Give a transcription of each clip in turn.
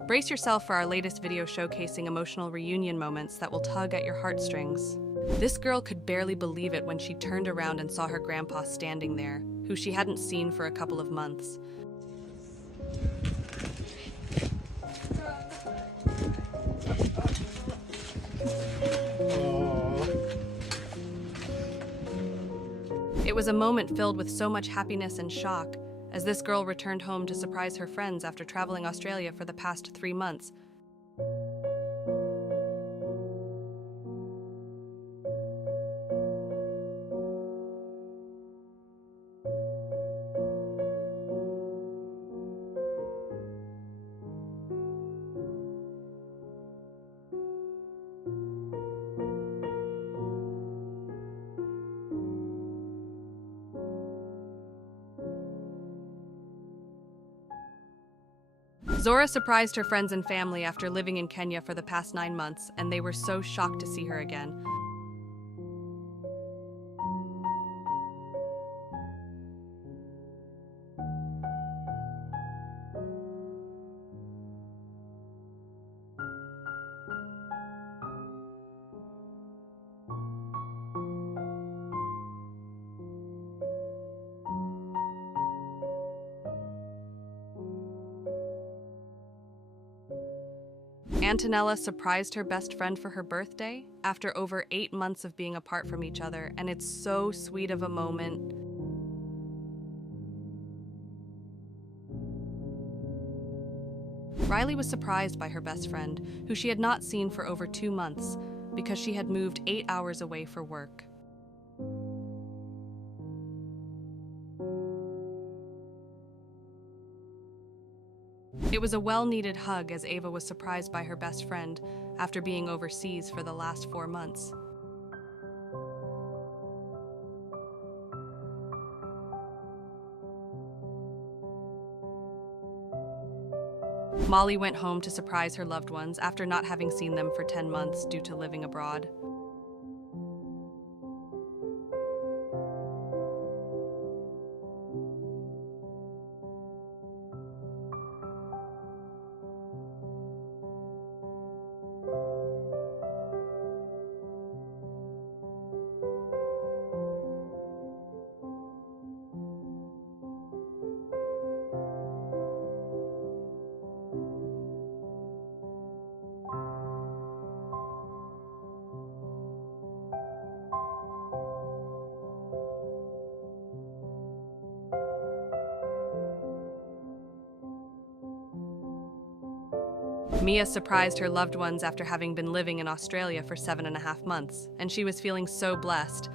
Brace yourself for our latest video showcasing emotional reunion moments that will tug at your heartstrings. This girl could barely believe it when she turned around and saw her grandpa standing there, who she hadn't seen for a couple of months. It was a moment filled with so much happiness and shock, as this girl returned home to surprise her friends after traveling Australia for the past 3 months. Zora surprised her friends and family after living in Kenya for the past 9 months, and they were so shocked to see her again. Antonella surprised her best friend for her birthday after over 8 months of being apart from each other, and it's so sweet of a moment. Riley was surprised by her best friend, who she had not seen for over 2 months, because she had moved 8 hours away for work. It was a well-needed hug as Ava was surprised by her best friend after being overseas for the last 4 months. Molly went home to surprise her loved ones after not having seen them for 10 months due to living abroad. Mia surprised her loved ones after having been living in Australia for 7.5 months, and she was feeling so blessed.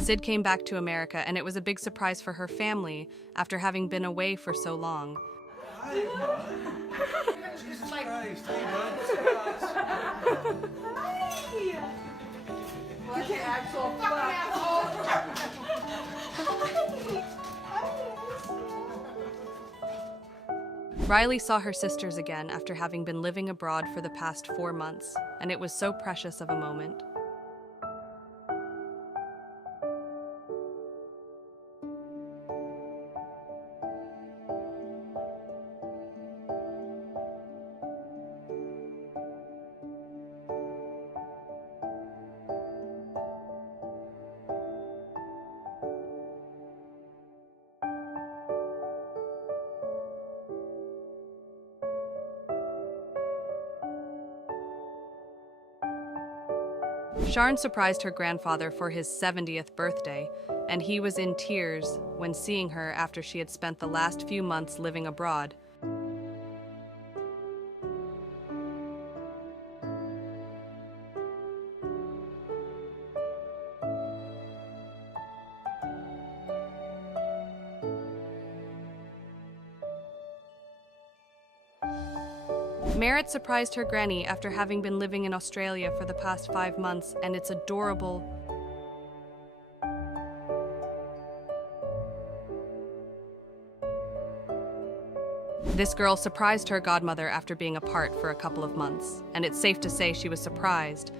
Sid came back to America, and it was a big surprise for her family after having been away for so long. Jesus Christ, hey, bud. Get the actual Riley saw her sisters again after having been living abroad for the past 4 months, and it was so precious of a moment. Sharn surprised her grandfather for his 70th birthday, and he was in tears when seeing her after she had spent the last few months living abroad. Merritt surprised her granny after having been living in Australia for the past 5 months, and it's adorable. This girl surprised her godmother after being apart for a couple of months, and it's safe to say she was surprised.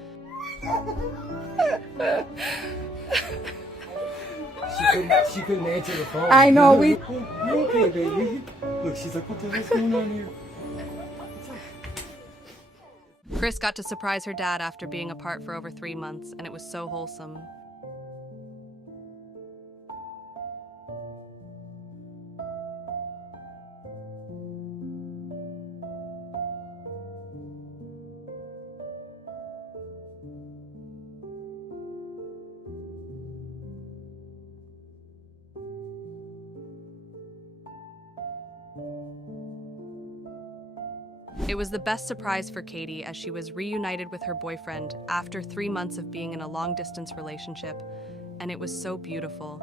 She couldn't answer the phone. I know, You okay, baby? Look, she's like, what the hell's going on here? Chris got to surprise her dad after being apart for over 3 months, and it was so wholesome. It was the best surprise for Katie as she was reunited with her boyfriend after 3 months of being in a long-distance relationship, and it was so beautiful.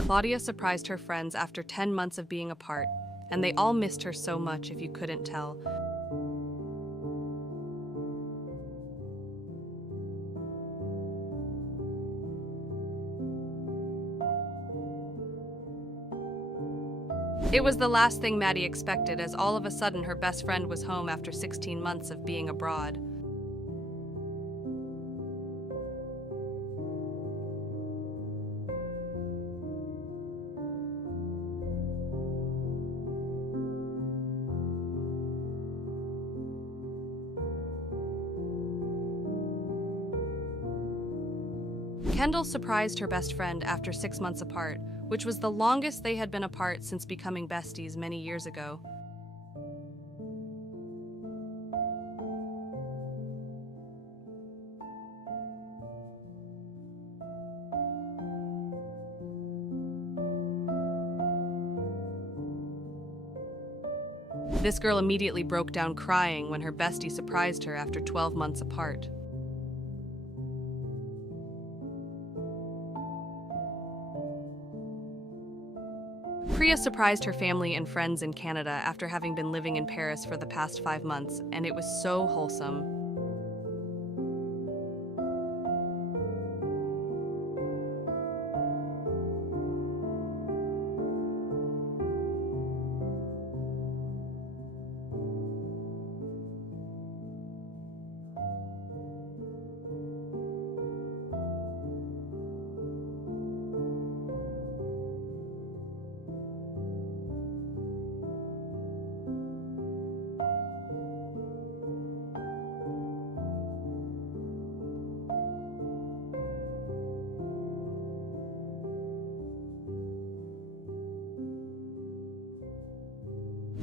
Claudia surprised her friends after 10 months of being apart, and they all missed her so much if you couldn't tell. It was the last thing Maddie expected, as all of a sudden her best friend was home after 16 months of being abroad. Kendall surprised her best friend after 6 months apart, which was the longest they had been apart since becoming besties many years ago. This girl immediately broke down crying when her bestie surprised her after 12 months apart. Priya surprised her family and friends in Canada after having been living in Paris for the past 5 months, and it was so wholesome.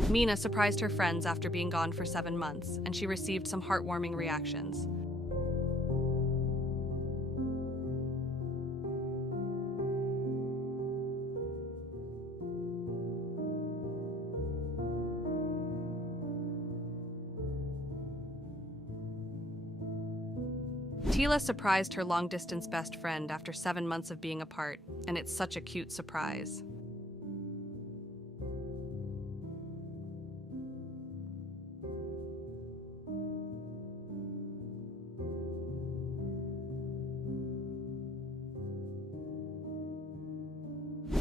Mina surprised her friends after being gone for 7 months, and she received some heartwarming reactions. Tila surprised her long-distance best friend after 7 months of being apart, and it's such a cute surprise.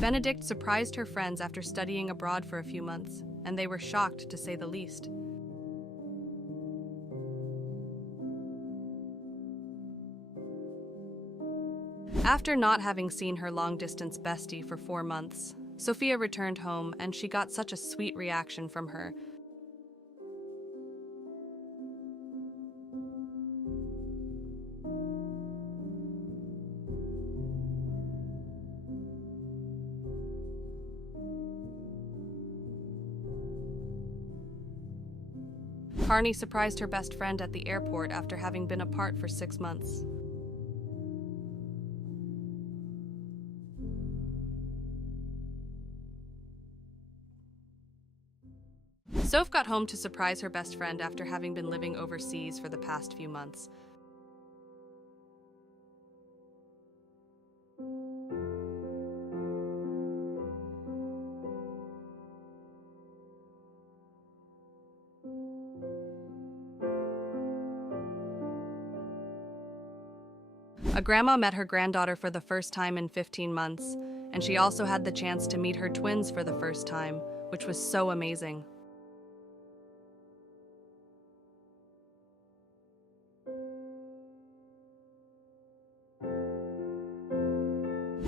Benedict surprised her friends after studying abroad for a few months, and they were shocked to say the least. After not having seen her long-distance bestie for 4 months, Sophia returned home, and she got such a sweet reaction from her. Carney surprised her best friend at the airport after having been apart for 6 months. Soph got home to surprise her best friend after having been living overseas for the past few months. A grandma met her granddaughter for the first time in 15 months, and she also had the chance to meet her twins for the first time, which was so amazing.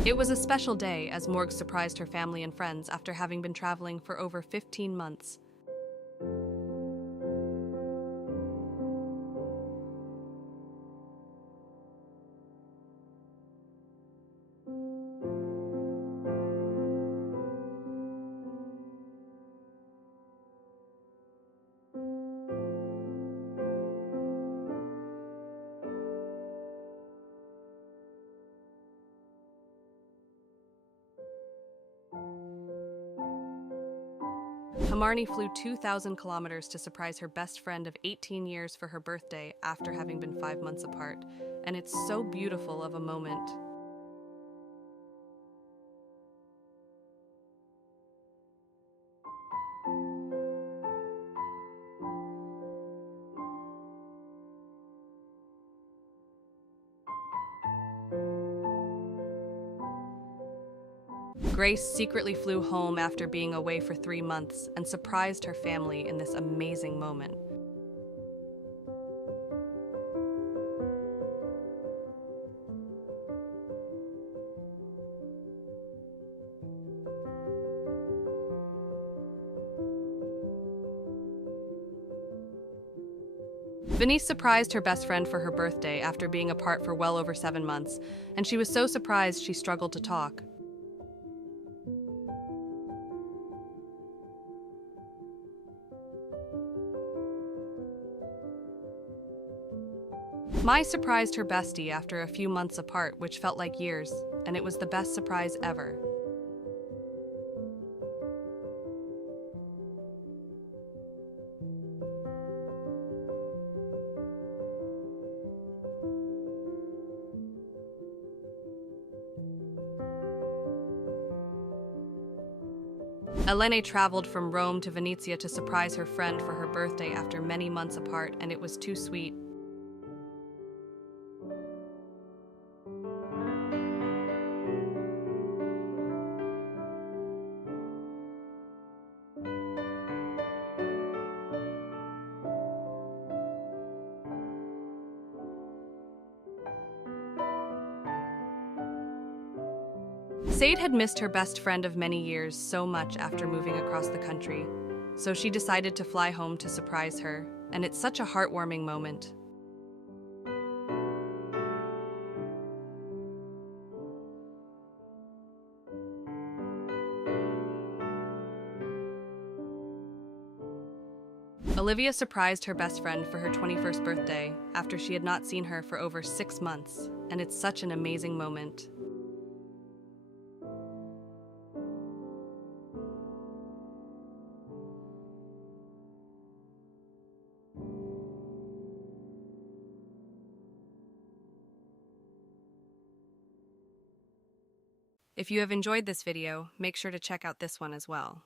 It was a special day as Morg surprised her family and friends after having been traveling for over 15 months. Hamarni flew 2,000 kilometers to surprise her best friend of 18 years for her birthday after having been 5 months apart, and it's so beautiful of a moment. Grace secretly flew home after being away for 3 months and surprised her family in this amazing moment. Venice surprised her best friend for her birthday after being apart for well over 7 months, and she was so surprised she struggled to talk. Mai surprised her bestie after a few months apart, which felt like years, and it was the best surprise ever. Elene traveled from Rome to Venezia to surprise her friend for her birthday after many months apart, and it was too sweet. Sade had missed her best friend of many years so much after moving across the country, so she decided to fly home to surprise her, and it's such a heartwarming moment. Olivia surprised her best friend for her 21st birthday after she had not seen her for over 6 months, and it's such an amazing moment. If you have enjoyed this video, make sure to check out this one as well.